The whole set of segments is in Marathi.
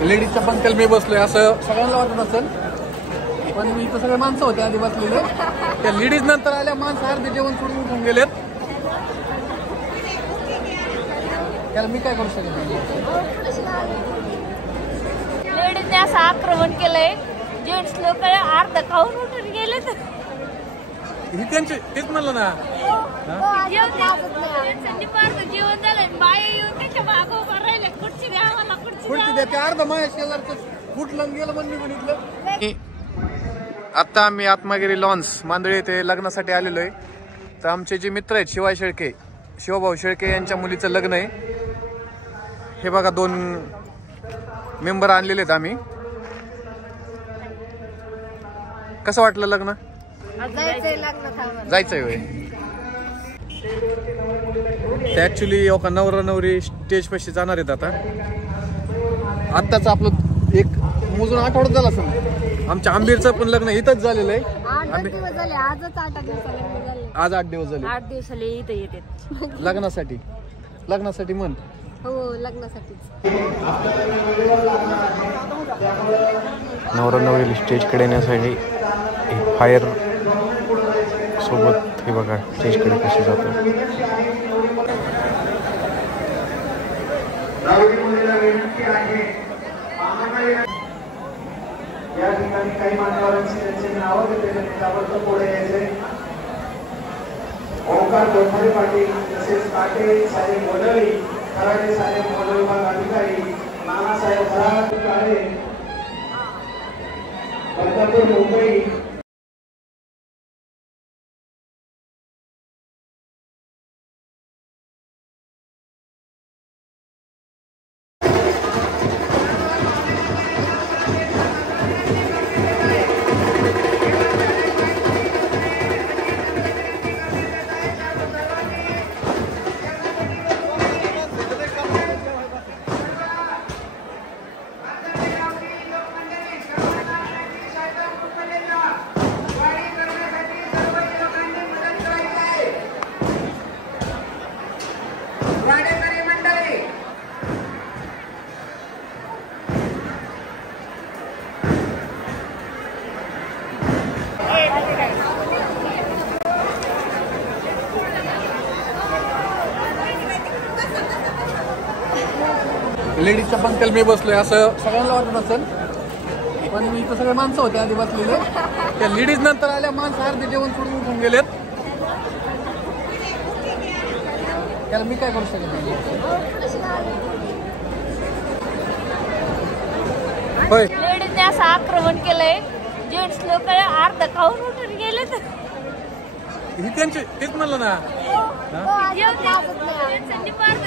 लेडीजच्या पंक्तीला मी बसलोय असं सगळ्यांना वाटत असेल, पण मी इथं सगळे माणसं होते आधी बसलेले. त्या लेडीज नंतर आल्या, माणसं अर्धे जेवण सोडून उठून गेलेत. त्याला मी काय करू शकत नाही. लेडीजने असं आक्रमण केलंय, जेंट्स लोक अर्ध खाऊन उठून गेलेत. ही त्यांचे तेच म्हणलं ना, जेवण झालं, बाया येऊन त्याच्या मागं उभं राहिले, खुर्ची द्या मला, खुर्ची द्या. ते अर्ध माझ्या शेजारचं फुटलं गेलं म्हणून मी बघितलं. आता आम्ही आत्मागिरी लॉन्स मांदळी येथे लग्नासाठी आलेलो आहे. तर आमचे जे मित्र आहेत शिवाय शेळके, शिवभाऊ शेळके यांच्या मुलीचं लग्न आहे. हे बघा 2 मेंबर आणलेले आहेत आम्ही. कसं वाटलं लग्न? जायचंय होय. ते ऍक्च्युली नवरा नवरी स्टेज पाशी जाणार आहेत. आत्ताच आपलं एक मोजून आठवडा झाला असेल. आमच्या आंबीरचं पण लग्न इथंच झालेलं आहे. आज 8 दिवस झाले. 8 दिवसाले इथं येते लग्नासाठी म्हण. हो, लग्नासाठी. नवरा नवरीला स्टेजकडे येण्यासाठी फायर सोबत हे बघा स्टेजकडे कसे जातात. या ठिकाणी काही मान्यवरांची त्यांचे नावं घेतलेले त्याबद्दल पुढे यायचे. ओंकार गोंधळे पाटील, तसेच काटे साहेब मोडळी, कराडे साहेब मोडळ विभाग अधिकारी, नानासाहेब काळे, बदलापूर मुंबई. लेडीजच्या पंक्तीला मी बसलोय असं सगळ्यांना वाटत असेल, पण मी इथं सगळे माणसं होते आधी बसलेले. त्या लेडीज नंतर आल्या, माणसं अर्धे जेवण सोडून उठून गेलेत. त्याला मी काय करू शकत नाही. होय, लेडीजने असं आक्रमण केलंय, जेंट्स लोक अर्ध खाऊन उठून गेलेत. ही त्यांचे तेच म्हणलं ना,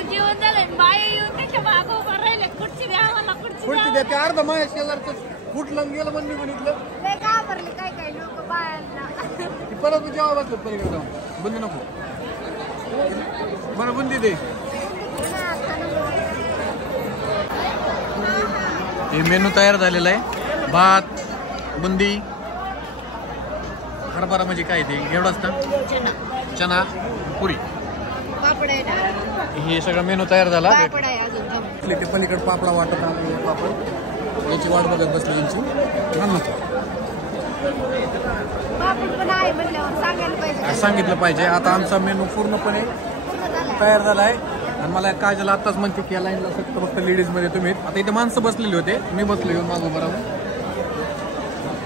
जेवण झालं, बाया येऊन त्याच्या मागं उभं राहिले, खुर्ची द्या मला, खुर्ची द्या. ते अर्ध माझ्या शेजारचं फुटलं गेलं म्हणून मी बघितलं. काय लोक बायांना. परत मी जेव्हा बसलो पलीकडे जाऊन, बुंदी नको बरं, बुंदी दे. हे मेनू तयार झालेला आहे. भात, बुंदी, हरभरा म्हणजे काय ते एवढंच ना, चना, पुरी, हे सगळं मेनू तयार झाला. ते पलीकडे पापडा वाटत आहे. पापड याची वाट बघत बसली यांची. सांगितलं पाहिजे. आता आमचा मेनू पूर्णपणे तयार झाला आहे. आणि मला काजल आत्ताच म्हणते की या लाईनला फक्त लेडीज मध्ये तुम्ही. आता इथे माणसं बसलेली होते, मी बसलो येऊन मागो बरोबर,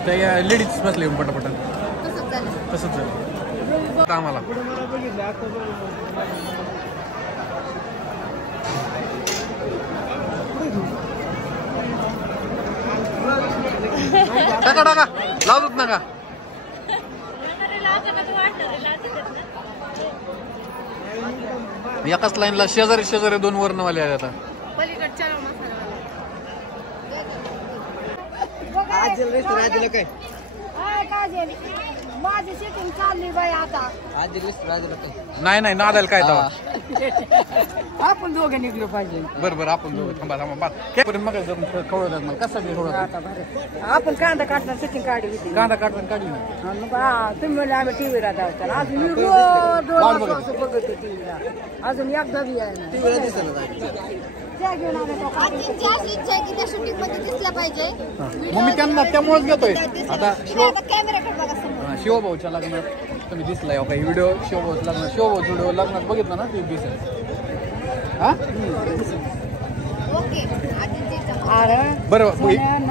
तर या लेडीज बसले येऊन पटापट. तसंच झालं आता आम्हाला. टाका टाका, लावत नका. एकाच लाईनला शेजारी 2 वर्णवाले आहेत. आता माझी शेटिंग चालली बाई आता. नाही नादायला काय तवा. आपण दोघे निघलो पाहिजे. बरोबर, आपण दोघे थांबा मग खवळतात मला. कसं आपण कांदा काढताना शेटिंग काढली होती. कांदा काढताना काढली ना तुम्ही म्हणले आम्ही टीव्हीला जाऊ. अजून बघत टीव्हीला, अजून एकदा बी आहे. आजींची अशी इच्छा आहे की त्या शूटिंग मध्ये दिसल्या पाहिजे. मग मी त्यांना त्यामुळेच घेतोय. आता कॅमेराकडे बघा समोर. शिवभाऊच्या लग्नात तुम्ही दिसलाय काही व्हिडिओ. शिवभाऊचं लग्न, शिवभाऊचं व्हिडिओ लग्नात बघितलं ना, ते दिसेल. हा ओके आजींची इच्छा. अरे बरं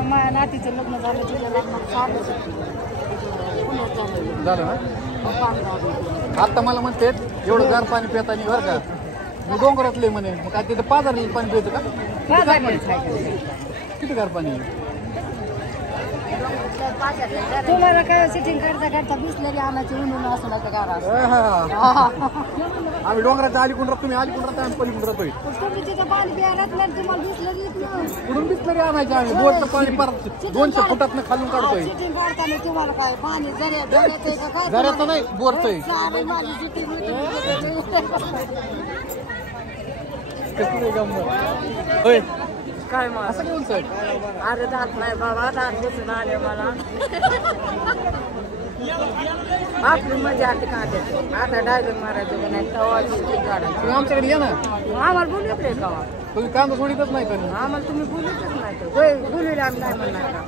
माझ्या नातीचं लग्न झालं तुझ्या लग्नात झालं ना. आता मला म्हणते एवढं गार पाणी पितानी बरं का, मी डोंगरातले म्हणे. मग काय तिथं पाजारला पाणी पियचं का? किती गार पाणी आहे? तुम्हाला काय सिटिंग करता करता बिसलेरी आणायची म्हणून असं नका करा. आम्ही डोंगराच्या अलीकडून तुम्ही अलीकडून आम्ही पलीकडून राहतोय. तुम्ही तिथं पाणी प्यायला तुम्हाला बिसलेरी कुठून बिसलरी आणायचे आम्ही? बोरचं पाणी परत 200 फुटातनं खालून काढतोय. सिटिंग काढताना तुम्हाला काय पाणी जऱ्याचं का जऱ्याचं नाही, बोरचं आहे. काय माझी सिटिंग होय काय मग असं घेऊन सर. अरे दात नाही बाबा, दात बसून आले मला. आपली मजा आली का आता डायरेक्ट मारायचं का नाही तवा shooting काढायचं. तुम्ही आमच्याकडे या ना. आम्हाला बोलले का तुम्ही कांदा सोडितच नाही का? आम्हाला तुम्ही बोलतच नाही तर बोलले आम्ही नाही म्हणणार का.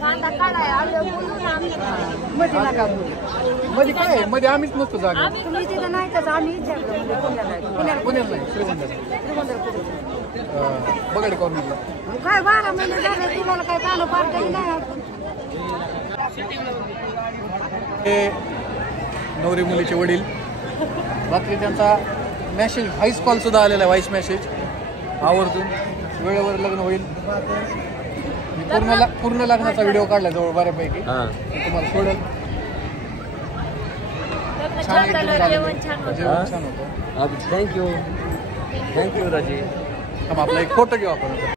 कांदा काढाय आलं बोलून आम्ही मध्ये नका बोलू. मध्ये काय आहे? मध्ये आम्हीच नसतो जागा. तुम्ही तिथं नाही तर आम्ही विचारलं म्हणजे पुण्याला आहे. पुण्याला नाही, श्रीगोंद्याला. श्रीगोंद्याला कुठे? बगाडी करून मग काय 12 महिने झाले तुम्हाला काय कानं पार केली नाही. हे नवरी मुलीचे वडील. रात्री त्यांचा मेसेज व्हॉइस कॉल सुद्धा आलेला आहे. व्हॉइस मेसेज आवर्जून वेळेवर लग्न होईल. मी पूर्ण लग्नाचा व्हिडिओ काढला जवळ बऱ्यापैकी. तुम्हाला सोडेल. छान एकदम झालं. जेवण छान होतं. जेवण छान होतं. थँक्यू राजे. आपला एक फोटो घेऊ आपण.